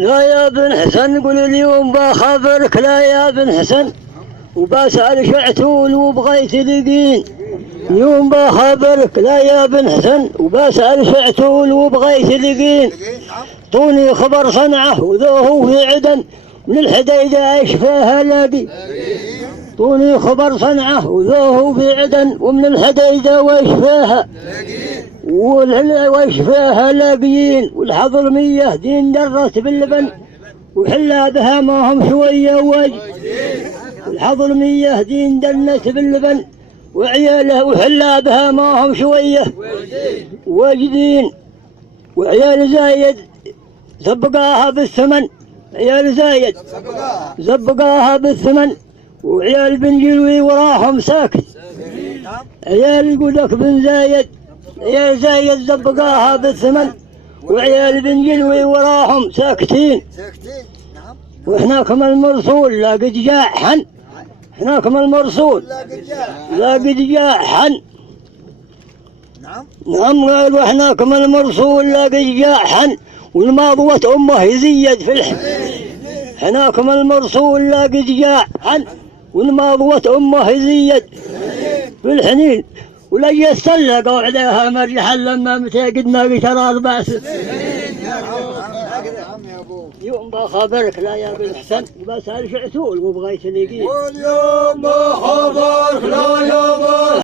لا يا بن حسن قل اليوم بخبرك لا يا بن حسن وبسأل شعتول وبغيت لقين يوم بخبرك لا يا بن حسن وبسأل شعتول وبغيت لقين طوني خبر صنعه وذوه في عدن من الحديدة ايش فيها لاقي طوني خبر صنعه وذوه في عدن ومن الحديدة وايش فيها وايش فيها لاقيين والحضرمية دين درت باللبن وحلا بها ما هم شوية واجد الحضرمية دين دنت باللبن وعياله وحلا بها ما هم شوية واجدين وعيال زايد زبقاها بالثمن عيال زايد زبقاها بالثمن وعيال بن جلوي وراهم ساكت عيال يقول لك بن زايد عيال زايد زبقاها بالثمن وعيال بن جلوي وراهم ساكتين وهناكم المرسول لا قد جاء حن هناكم المرسول لا قد جاء حن نعم قال وهناكم المرسول لا قد جاء حن والماضوة أمه يزيد في الحن هناكم المرسول لا قد جاء حن والماضوة أمه يزيد في الحنين ولا يستلق وعليها مرجحا لما متى قد ما قشر بأس يوم بخبرك لا يا بن حسن وبسأل شعتول وبغيت لقيه واليوم بخبرك لا يا بن